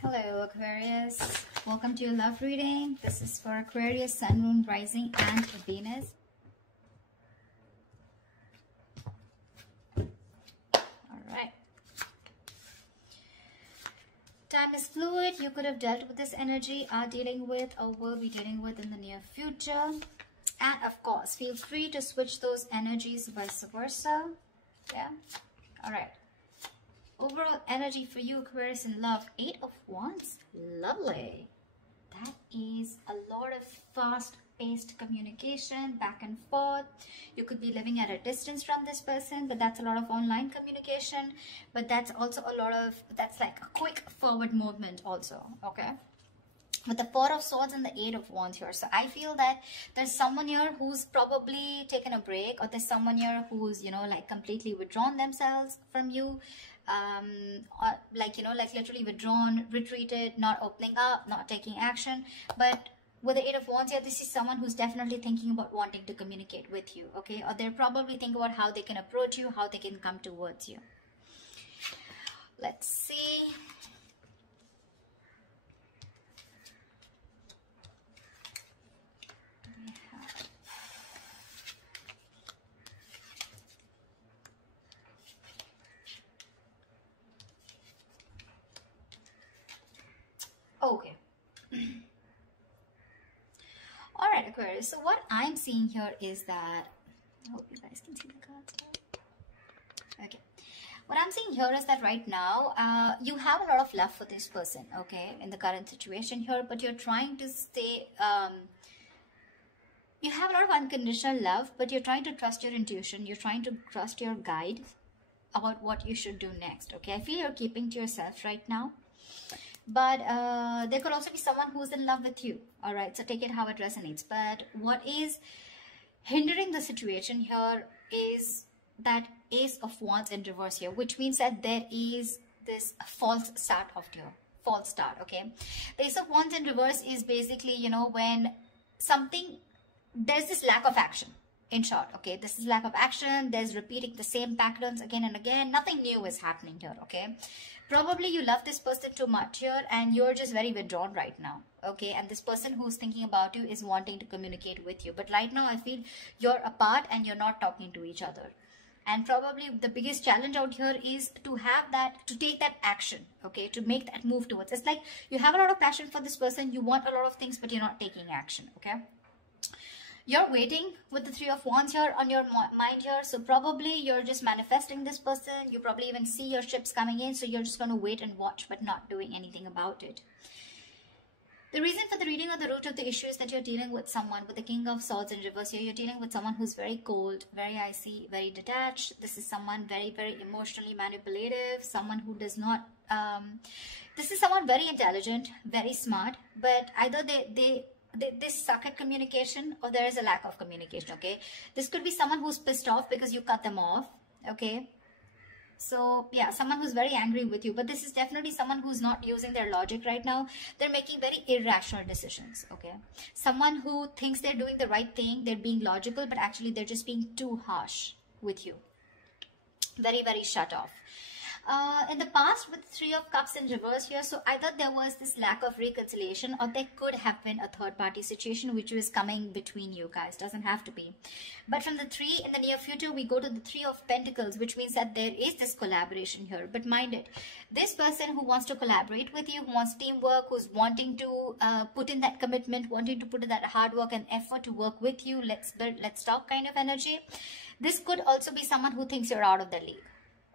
Hello Aquarius, welcome to your love reading. This is for Aquarius, Sun, Moon, Rising and Venus. Alright. Time is fluid. You could have dealt with this energy, are dealing with, or will be dealing with in the near future. And of course, feel free to switch those energies vice versa. Yeah. Alright. Overall energy for you, Aquarius, in love, 8 of Wands. Lovely. That is a lot of fast-paced communication, back and forth. You could be living at a distance from this person, but that's a lot of online communication. But that's also a lot of, that's like a quick forward movement also, okay? With the 4 of Swords and the 8 of Wands here. So I feel that there's someone here who's probably taken a break, or there's someone here who's, you know, like completely withdrawn themselves from you. Or like, you know, like literally withdrawn, retreated, not opening up, not taking action. But with the 8 of Wands here, this is someone who's definitely thinking about wanting to communicate with you, okay? Or they're probably thinking about how they can approach you, how they can come towards you. Let's see. Okay. All right, Aquarius. So what I'm seeing here is that, I hope you guys can see the cards. Okay. What I'm seeing here is that right now, you have a lot of love for this person, okay, in the current situation here, but you're trying to stay, you have a lot of unconditional love, but you're trying to trust your intuition. You're trying to trust your guide about what you should do next, okay? I feel you're keeping to yourself right now. But there could also be someone who's in love with you. All right, so take it how it resonates. But what is hindering the situation here is that Ace of Wands in reverse here, which means that there is this false start of your false start, okay? The Ace of Wands in reverse is basically, you know, when something, there's this lack of action. In short, okay, this is lack of action. There's repeating the same patterns again and again. Nothing new is happening here, okay? Probably you love this person too much here and you're just very withdrawn right now, okay? And this person who's thinking about you is wanting to communicate with you. But right now, I feel you're apart and you're not talking to each other. And probably the biggest challenge out here is to have that, to take that action, okay? To make that move towards. It's like you have a lot of passion for this person. You want a lot of things, but you're not taking action, okay? You're waiting with the 3 of Wands here on your mind here. So probably you're just manifesting this person. You probably even see your ships coming in. So you're just going to wait and watch, but not doing anything about it. The reason for the reading or the root of the issue is that you're dealing with someone with the King of Swords in reverse here. You're dealing with someone who's very cold, very icy, very detached. This is someone very, very emotionally manipulative. Someone who does not... this is someone very intelligent, very smart. But either they suck at communication or there is a lack of communication, okay? This could be someone who's pissed off because you cut them off, okay? So, yeah, someone who's very angry with you. But this is definitely someone who's not using their logic right now. They're making very irrational decisions, okay? Someone who thinks they're doing the right thing, they're being logical, but actually they're just being too harsh with you. Very, very shut off. In the past with 3 of Cups in reverse here, so either there was this lack of reconciliation or there could have been a third party situation which was coming between you guys. Doesn't have to be. But from the 3 in the near future, we go to the 3 of Pentacles, which means that there is this collaboration here. But mind it, this person who wants to collaborate with you, who wants teamwork, who's wanting to put in that commitment, wanting to put in that hard work and effort to work with you, let's build, let's talk kind of energy. This could also be someone who thinks you're out of the league.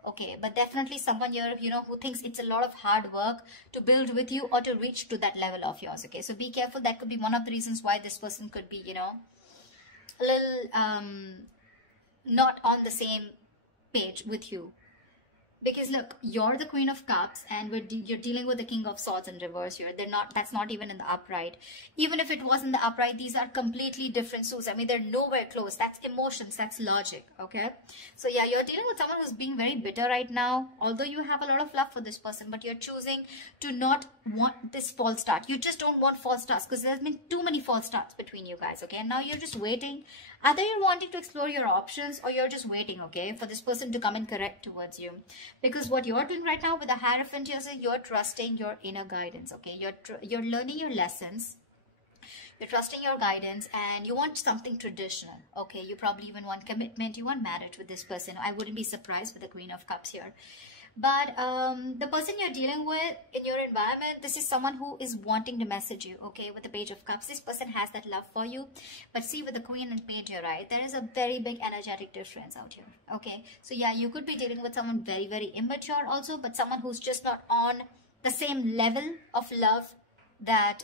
Okay, but definitely someone here, you know, who thinks it's a lot of hard work to build with you or to reach to that level of yours, okay? So be careful. That could be one of the reasons why this person could be, you know, a little not on the same page with you. Because look, you're the Queen of Cups and you're dealing with the King of Swords in reverse here. That's not even in the upright. Even if it was in the upright, these are completely different suits. I mean, they're nowhere close. That's emotions, that's logic, okay? So yeah, you're dealing with someone who's being very bitter right now. Although you have a lot of love for this person, but you're choosing to not want this false start. You just don't want false starts because there's been too many false starts between you guys, okay? And now you're just waiting Either you're wanting to explore your options, or you're just waiting, okay, for this person to come and correct towards you. Because what you're doing right now with the Hierophant, you're trusting your inner guidance, okay? You're learning your lessons. You're trusting your guidance, and you want something traditional, okay? You probably even want commitment. You want marriage with this person. I wouldn't be surprised with the Queen of Cups here. But the person you're dealing with in your environment, this is someone who is wanting to message you, okay? With the Page of Cups, this person has that love for you. But see, with the Queen and Page here, right, there is a very big energetic difference out here, okay? So yeah, you could be dealing with someone very, very immature also, but someone who's just not on the same level of love that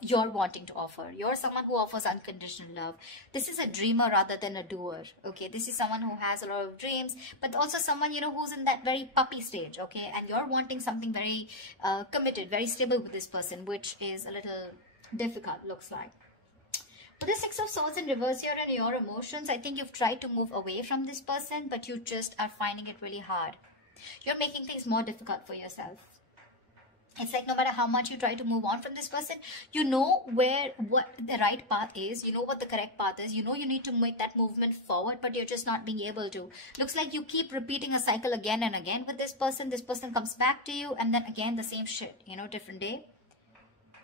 you're wanting to offer. You're someone who offers unconditional love. This is a dreamer rather than a doer, okay? This is someone who has a lot of dreams, but also someone, you know, who's in that very puppy stage, okay? And you're wanting something very committed, very stable with this person, which is a little difficult, looks like. With the Six of Swords in reverse here and your emotions, I think you've tried to move away from this person, but you just are finding it really hard. You're making things more difficult for yourself. It's like no matter how much you try to move on from this person, you know what the right path is. You know what the correct path is. You know you need to make that movement forward, but you're just not being able to. Looks like you keep repeating a cycle again and again with this person. This person comes back to you, and then again the same shit, you know, different day.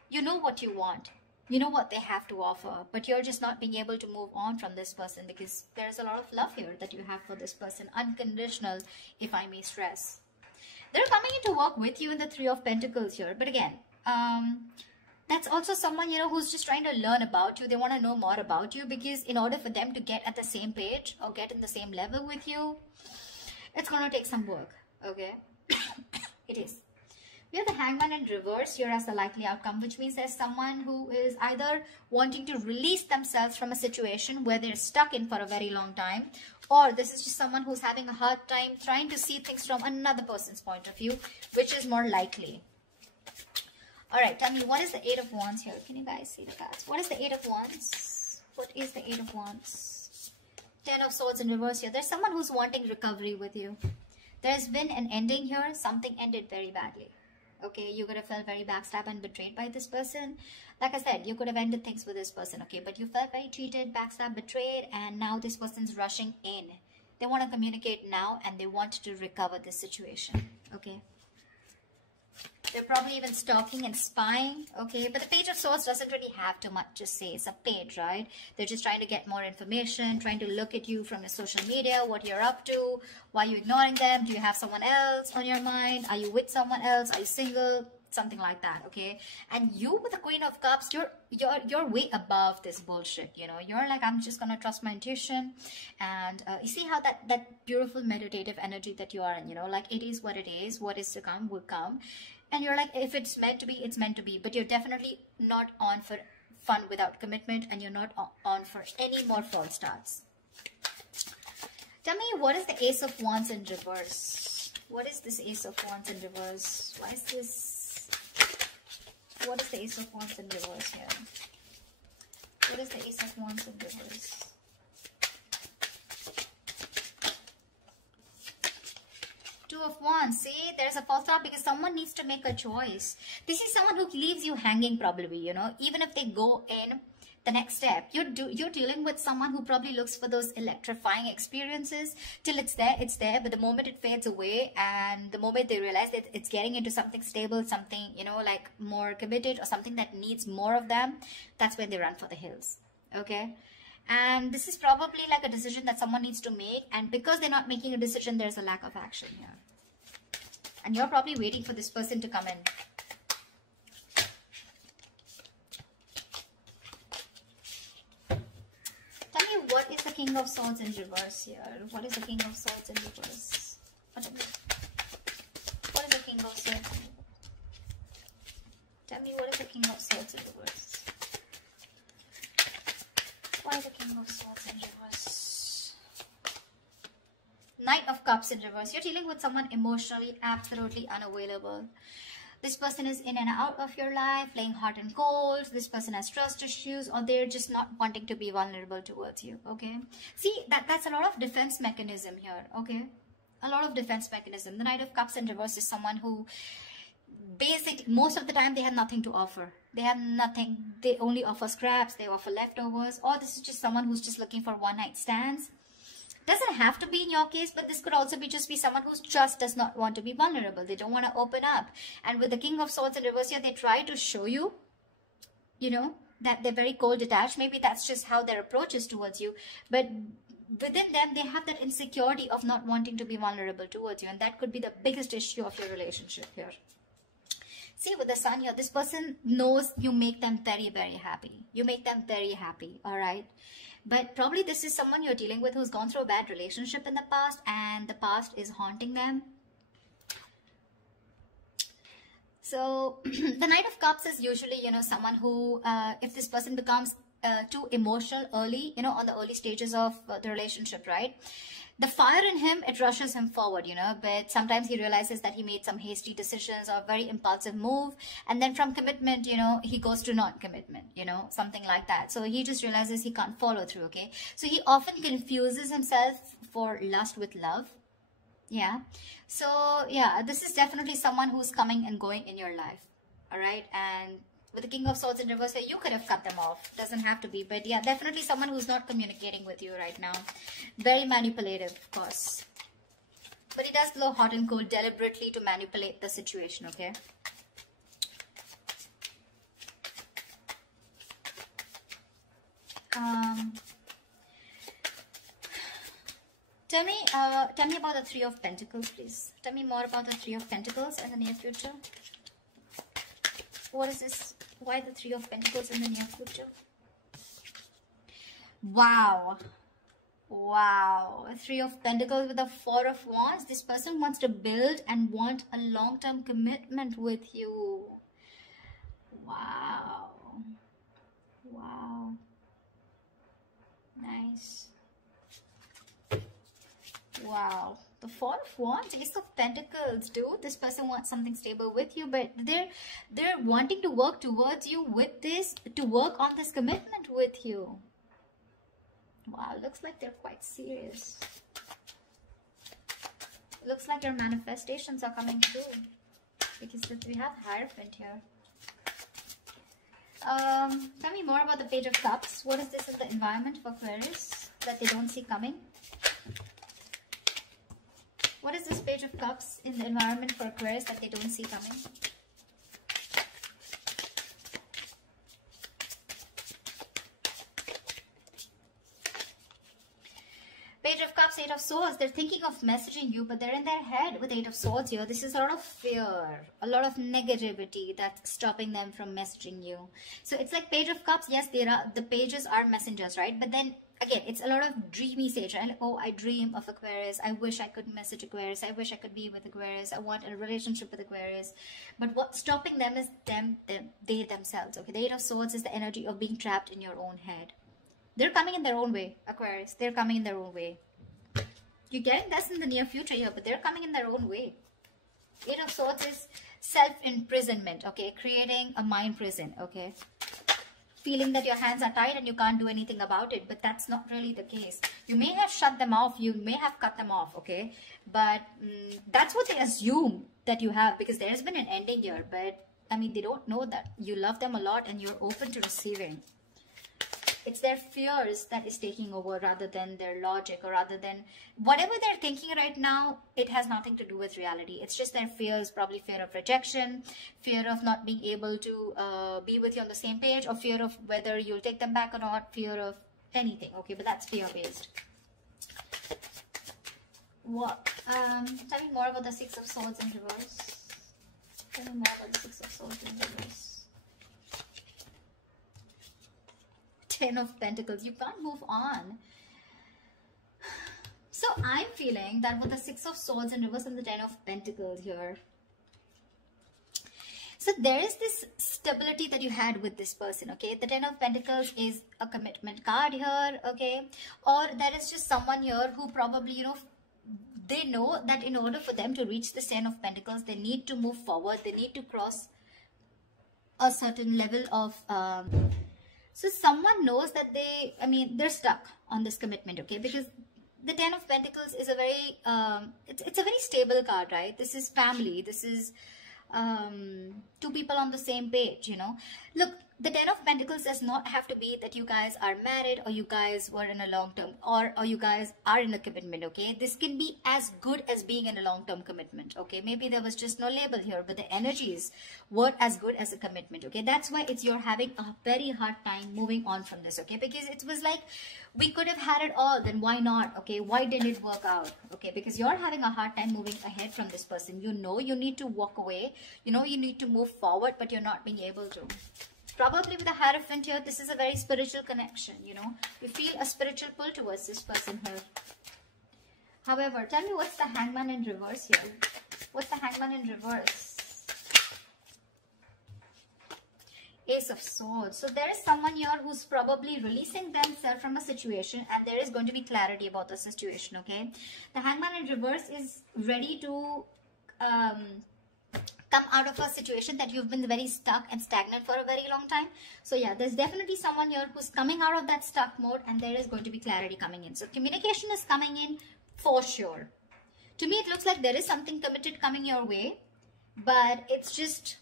You know what you want. You know what they have to offer, but you're just not being able to move on from this person because there's a lot of love here that you have for this person. Unconditional, if I may stress. They're coming in to work with you in the Three of Pentacles here. But again, that's also someone, you know, who's just trying to learn about you. They want to know more about you because in order for them to get at the same page or get in the same level with you, it's going to take some work, okay? It is. We have the Hangman in reverse here as the likely outcome, which means there's someone who is either wanting to release themselves from a situation where they're stuck in for a very long time, or this is just someone who's having a hard time trying to see things from another person's point of view, which is more likely. Alright, tell me, what is the Eight of Wands here? Can you guys see the cards? What is the Eight of Wands? What is the Eight of Wands? Ten of Swords in reverse here. There's someone who's wanting recovery with you. There's been an ending here. Something ended very badly. Okay, you could have felt very backstabbed and betrayed by this person. Like I said, you could have ended things with this person, okay? But you felt very cheated, backstabbed, betrayed, and now this person's rushing in. They want to communicate now, and they want to recover this situation, okay? They're probably even stalking and spying, okay? But the Page of Swords doesn't really have too much to say. It's a page, right? They're just trying to get more information, trying to look at you from your social media, what you're up to, why are you ignoring them? Do you have someone else on your mind? Are you with someone else? Are you single? Something like that, okay? And you with the Queen of Cups, you're way above this bullshit, you know? You're like, I'm just gonna trust my intuition. And you see how that beautiful meditative energy that you are in, you know? Like, it is what it is. What is to come will come. And you're like, if it's meant to be, it's meant to be. But you're definitely not on for fun without commitment, and you're not on for any more false starts. Tell me, what is the Ace of Wands in reverse? What is this Ace of Wands in reverse? Why is this? What is the Ace of Wands in reverse here? What is the Ace of Wands in reverse? Two of Wands. See, there's a false start because someone needs to make a choice. This is someone who leaves you hanging probably, you know, even if they go in the next step. You're dealing with someone who probably looks for those electrifying experiences. Till it's there, but the moment it fades away and the moment they realize that it's getting into something stable, something, you know, like more committed or something that needs more of them, that's when they run for the hills, okay? And this is probably like a decision that someone needs to make, and because they're not making a decision, there's a lack of action here. And you're probably waiting for this person to come in. Tell me, what is the King of Swords in reverse here? What is the King of Swords in reverse? What is the King of Swords in reverse? Tell me, what is the King of Swords in reverse? Why the King of Swords in reverse? Knight of Cups in reverse. You're dealing with someone emotionally absolutely unavailable. This person is in and out of your life, playing hot and cold. This person has trust issues, or they're just not wanting to be vulnerable towards you, okay? See, that's a lot of defense mechanism here, okay? A lot of defense mechanism. The Knight of Cups in reverse is someone who basically, most of the time, they have nothing to offer. They have nothing. They only offer scraps. They offer leftovers. Or this is just someone who's just looking for one night stands. Doesn't have to be in your case, but this could also be just be someone who just does not want to be vulnerable. They don't want to open up. And with the King of Swords in reverse here, they try to show you, you know, that they're very cold detached. Maybe that's just how their approach is towards you. But within them, they have that insecurity of not wanting to be vulnerable towards you. And that could be the biggest issue of your relationship here. See, with the Sun here, this person knows you make them very, very happy. You make them very happy, all right? But probably this is someone you're dealing with who's gone through a bad relationship in the past, and the past is haunting them. So the Knight of Cups is usually, you know, someone who, if this person becomes too emotional early, you know, on the early stages of the relationship, right? The fire in him, it rushes him forward, you know, but sometimes he realizes that he made some hasty decisions or a very impulsive move. And then from commitment, you know, he goes to non-commitment, you know, something like that. So he just realizes he can't follow through, okay? So he often confuses himself for lust with love. Yeah. So, yeah, this is definitely someone who's coming and going in your life. All right. And with the King of Swords in reverse, you could have cut them off. Doesn't have to be. But yeah, definitely someone who's not communicating with you right now. Very manipulative, of course. But he does blow hot and cold deliberately to manipulate the situation, okay? Tell me about the Three of Pentacles, please. Tell me more about the Three of Pentacles in the near future. What is this? Why the Three of Pentacles in the near future? Wow. Wow. Three of Pentacles with the Four of Wands. This person wants to build and want a long-term commitment with you. Wow. Wow. Nice. Wow. The Four of Wands, Ace of Pentacles, dude. This person wants something stable with you, but they're wanting to work towards you with this, to work on this commitment with you. Wow, looks like they're quite serious. Looks like your manifestations are coming true, because we have Hierophant here. Tell me more about the Page of Cups. What is this in the environment for Aquarius that they don't see coming? What is this Page of Cups in the environment for Aquarius that they don't see coming? Page of Cups, Eight of Swords. They're thinking of messaging you, but they're in their head with Eight of Swords here. This is a lot of fear, a lot of negativity that's stopping them from messaging you. So it's like Page of Cups. Yes, the pages are messengers, right? But then again, it's a lot of dreamy stage, right? Like, oh, I dream of Aquarius. I wish I could message Aquarius. I wish I could be with Aquarius. I want a relationship with Aquarius. But what's stopping them is they themselves. Okay, the Eight of Swords is the energy of being trapped in your own head. They're coming in their own way, Aquarius. They're coming in their own way. You're getting this in the near future here, but they're coming in their own way. Eight of Swords is self-imprisonment, okay? Creating a mind prison, okay? Feeling that your hands are tied and you can't do anything about it, but that's not really the case. You may have shut them off, you may have cut them off, okay? But that's what they assume that you have, because there's been an ending here, but I mean, they don't know that you love them a lot and you're open to receiving. It's their fears that is taking over rather than their logic, or rather than whatever they're thinking right now. It has nothing to do with reality. It's just their fears, probably fear of rejection, fear of not being able to be with you on the same page, or fear of whether you'll take them back or not, fear of anything. Okay, but that's fear-based. What? Tell me more about the Six of Swords in reverse. Tell me more about the Six of Swords in reverse. Ten of Pentacles. You can't move on. So I'm feeling that with the Six of Swords in reverse and the Ten of Pentacles here, so there is this stability that you had with this person, okay? The Ten of Pentacles is a commitment card here, okay? Or there is just someone here who probably, you know, they know that in order for them to reach the Ten of Pentacles, they need to move forward. They need to cross a certain level of... So someone knows that they're stuck on this commitment, okay? Because the Ten of Pentacles is a very, it's a very stable card, right? This is family. This is two people on the same page, you know. Look, the Ten of Pentacles does not have to be that you guys are married or you guys were in a long term or you guys are in a commitment, okay? This can be as good as being in a long-term commitment, okay? Maybe there was just no label here, but the energies were as good as a commitment, okay? That's why you're having a very hard time moving on from this, okay? Because it was like, we could have had it all, then why not, okay? Why didn't it work out, okay? Because you're having a hard time moving ahead from this person. You know you need to walk away. You know you need to move forward, but you're not being able to. Probably with the Hierophant here, this is a very spiritual connection, you know. You feel a spiritual pull towards this person here. However, tell me what's the Hangman in reverse here? What's the Hangman in reverse? Ace of Swords. So there is someone here who's probably releasing themselves from a situation and there is going to be clarity about the situation, okay? The Hangman in reverse is ready to come out of a situation that you've been very stuck and stagnant for a very long time. So yeah, there's definitely someone here who's coming out of that stuck mode and there is going to be clarity coming in. So communication is coming in for sure. To me, it looks like there is something committed coming your way, but it's just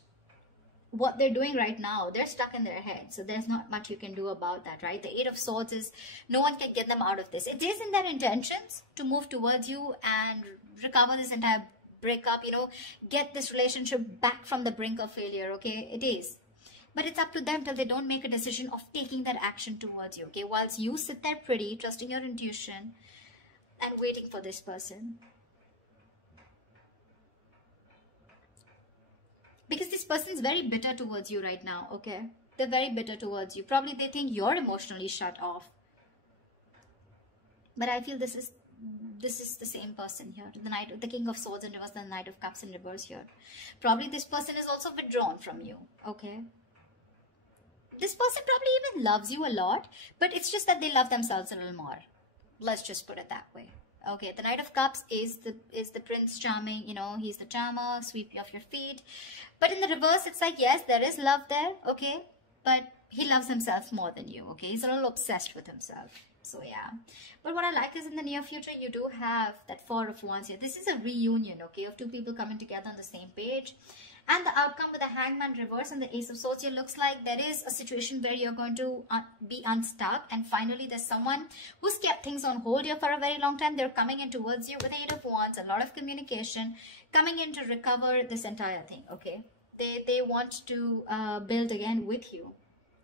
what they're doing right now. They're stuck in their head. So there's not much you can do about that, right? The Eight of Swords is no one can get them out of this. It is in their intentions to move towards you and recover this entire breakup, you know, get this relationship back from the brink of failure, okay? It is. But it's up to them till they don't make a decision of taking that action towards you, okay? Whilst you sit there pretty, trusting your intuition and waiting for this person. Because this person is very bitter towards you right now, okay? They're very bitter towards you. Probably they think you're emotionally shut off. But I feel this is the same person here. The King of Swords in reverse, the Knight of Cups in reverse here. Probably this person is also withdrawn from you, okay? This person probably even loves you a lot, but it's just that they love themselves a little more. Let's just put it that way. Okay, the Knight of Cups is the Prince Charming, you know, he's the charmer, sweep you off your feet. But in the reverse, it's like, yes, there is love there, okay? But he loves himself more than you, okay? He's a little obsessed with himself. So yeah, but what I like is in the near future, you do have that Four of Wands here. This is a reunion, okay, of two people coming together on the same page. And the outcome with the Hangman reverse and the Ace of Swords here looks like there is a situation where you're going to be unstuck. And finally, there's someone who's kept things on hold here for a very long time. They're coming in towards you with the Eight of Wands, a lot of communication, coming in to recover this entire thing, okay? They want to build again with you.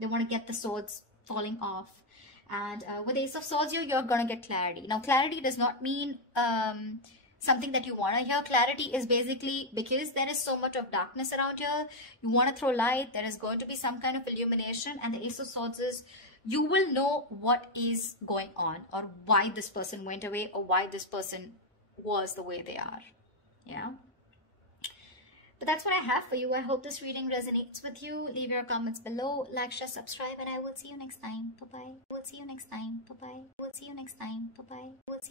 They want to get the swords falling off. And with Ace of Swords here, you're going to get clarity. Now, clarity does not mean something that you want to hear. Clarity is basically because there is so much of darkness around here. You want to throw light. There is going to be some kind of illumination. And the Ace of Swords is, you will know what is going on or why this person went away or why this person was the way they are. Yeah. But that's what I have for you. I hope this reading resonates with you. Leave your comments below. Like, share, subscribe, and I will see you next time. Bye-bye. We'll see you next time. Bye-bye. We'll see you next time. Bye-bye. We'll see